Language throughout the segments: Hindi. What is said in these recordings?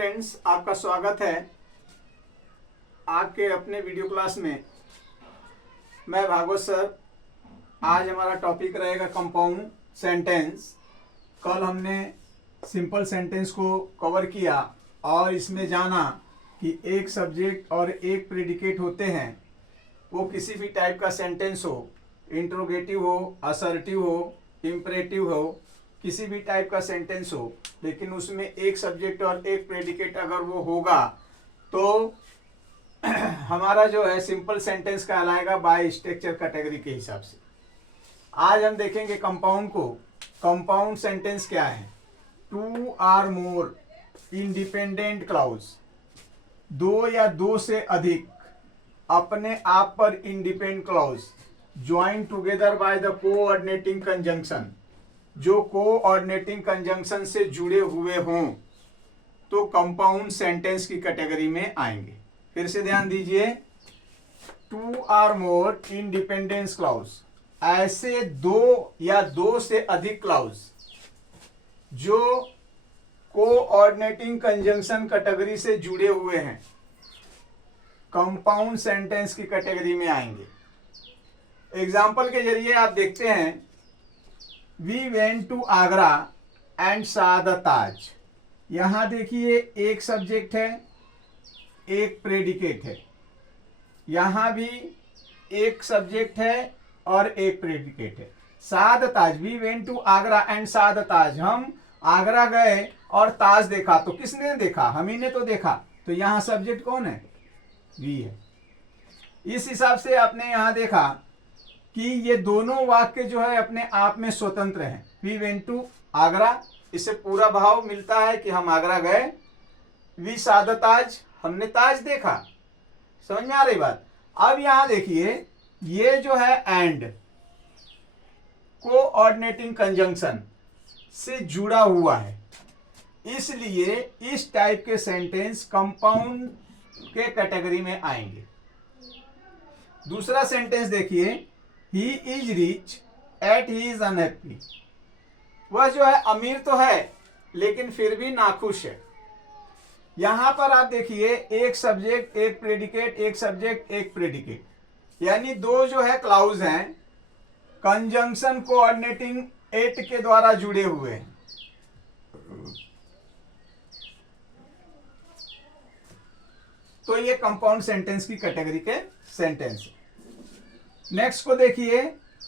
फ्रेंड्स, आपका स्वागत है आपके अपने वीडियो क्लास में। मैं भागवत सर। आज हमारा टॉपिक रहेगा कंपाउंड सेंटेंस। कल हमने सिंपल सेंटेंस को कवर किया और इसमें जाना कि एक सब्जेक्ट और एक प्रेडिकेट होते हैं। वो किसी भी टाइप का सेंटेंस हो, इंट्रोगेटिव हो, असर्टिव हो, इम्परेटिव हो, किसी भी टाइप का सेंटेंस हो, लेकिन उसमें एक सब्जेक्ट और एक प्रेडिकेट अगर वो होगा तो हमारा जो है सिंपल सेंटेंस कहलाएगा बाय स्ट्रक्चर कैटेगरी के हिसाब से। आज हम देखेंगे कंपाउंड को। कंपाउंड सेंटेंस क्या है? Two or more independent clause, दो या दो से अधिक अपने आप पर independent clause join together by the coordinating conjunction, जो कोऑर्डिनेटिंग कंजंक्शन से जुड़े हुए हों तो कंपाउंड सेंटेंस की कैटेगरी में आएंगे। फिर से ध्यान दीजिए, two or more independence clause, ऐसे दो या दो से अधिक क्लाउज जो कोऑर्डिनेटिंग कंजंक्शन कैटेगरी से जुड़े हुए हैं, कंपाउंड सेंटेंस की कैटेगरी में आएंगे। एग्जाम्पल के जरिए आप देखते हैं, we went to Agra and saw the Taj. यहां देखिए एक सब्जेक्ट है, एक प्रेडिकेट है। यहां भी एक सब्जेक्ट है और एक प्रेडिकेट है। Saw the Taj, we went to Agra and saw the Taj, हम आगरा गए और ताज देखा। तो किसने देखा? हम ही ने तो देखा। तो यहां सब्जेक्ट कौन है? वी है। इस हिसाब से आपने यहां देखा कि ये दोनों वाक्य जो है अपने आप में स्वतंत्र हैं। वी वेंट टू आगरा, इससे पूरा भाव मिलता है कि हम आगरा गए। वी सा द ताज, हमने ताज देखा। समझ में आ रही बात? अब यहां देखिए, ये जो है एंड कोऑर्डिनेटिंग कंजंक्शन से जुड़ा हुआ है, इसलिए इस टाइप के सेंटेंस कंपाउंड के कैटेगरी में आएंगे। दूसरा सेंटेंस देखिए, he is rich yet he is unhappy. वह जो है अमीर तो है लेकिन फिर भी नाखुश है। यहां पर आप देखिए, एक सब्जेक्ट एक प्रेडिकेट, एक सब्जेक्ट एक प्रेडिकेट, यानी दो जो है क्लाउज हैं, कंजंक्शन कोऑर्डिनेटिंग एट के द्वारा जुड़े हुए हैं। तो ये कंपाउंड सेंटेंस की कैटेगरी के सेंटेंस है। नेक्स्ट को देखिए,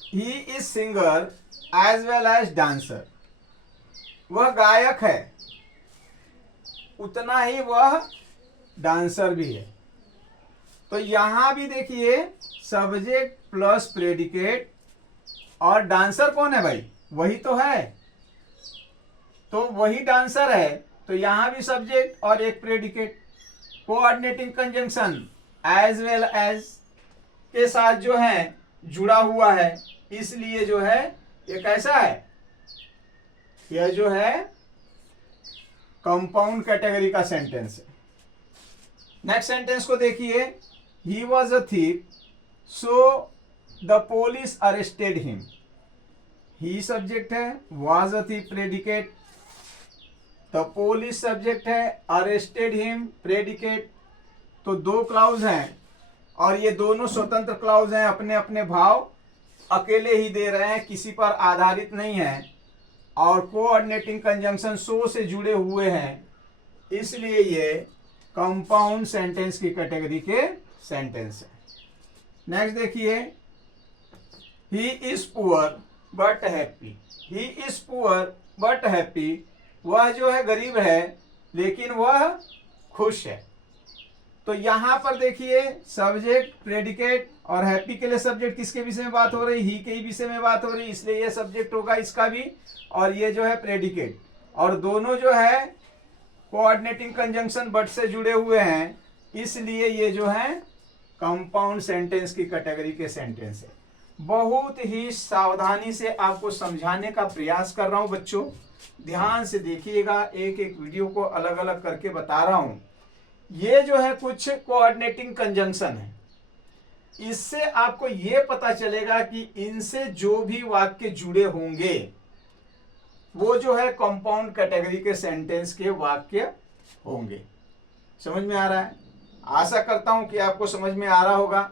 he is singer as well as dancer. वह गायक है, उतना ही वह डांसर भी है। तो यहां भी देखिए, सब्जेक्ट प्लस प्रेडिकेट, और डांसर कौन है भाई? वही तो है। तो वही डांसर है, तो यहां भी सब्जेक्ट और एक predicate, coordinating conjunction as well as के साथ जो है जुड़ा हुआ है, इसलिए जो है ये कैसा है? यह जो है कंपाउंड कैटेगरी का सेंटेंस है। नेक्स्ट सेंटेंस को देखिए, he was a thief so the police arrested him. He subject है, was a thief predicate, the police subject है, अरेस्टेड हिम प्रेडिकेट। तो दो क्लाउज हैं और ये दोनों स्वतंत्र क्लाउज हैं, अपने अपने भाव अकेले ही दे रहे हैं, किसी पर आधारित नहीं है, और कोऑर्डिनेटिंग कंजंक्शन सो से जुड़े हुए हैं, इसलिए ये कंपाउंड सेंटेंस की कैटेगरी के सेंटेंस है। नेक्स्ट देखिए, he is poor but happy. He is poor but happy, वह जो है गरीब है लेकिन वह खुश है। तो यहां पर देखिए, सब्जेक्ट प्रेडिकेट, और हैप्पी के लिए सब्जेक्ट किसके विषय में बात हो रही? ही के ही विषय में बात हो रही, इसलिए ये सब्जेक्ट होगा इसका भी, और ये जो है प्रेडिकेट, और दोनों जो है कोऑर्डिनेटिंग कंजंक्शन बट से जुड़े हुए हैं, इसलिए ये जो है कंपाउंड सेंटेंस की कैटेगरी के सेंटेंस है। बहुत ही सावधानी से आपको समझाने का प्रयास कर रहा हूं बच्चों, ध्यान से देखिएगा, एक एक वीडियो को अलग अलग करके बता रहा हूं। ये जो है कुछ कोऑर्डिनेटिंग कंजंक्शन है, इससे आपको ये पता चलेगा कि इनसे जो भी वाक्य जुड़े होंगे वो जो है कंपाउंड कैटेगरी के सेंटेंस के वाक्य होंगे। समझ में आ रहा है? आशा करता हूं कि आपको समझ में आ रहा होगा।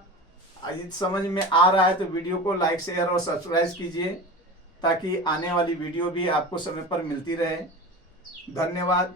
यदि समझ में आ रहा है तो वीडियो को लाइक शेयर और सब्सक्राइब कीजिए, ताकि आने वाली वीडियो भी आपको समय पर मिलती रहे। धन्यवाद।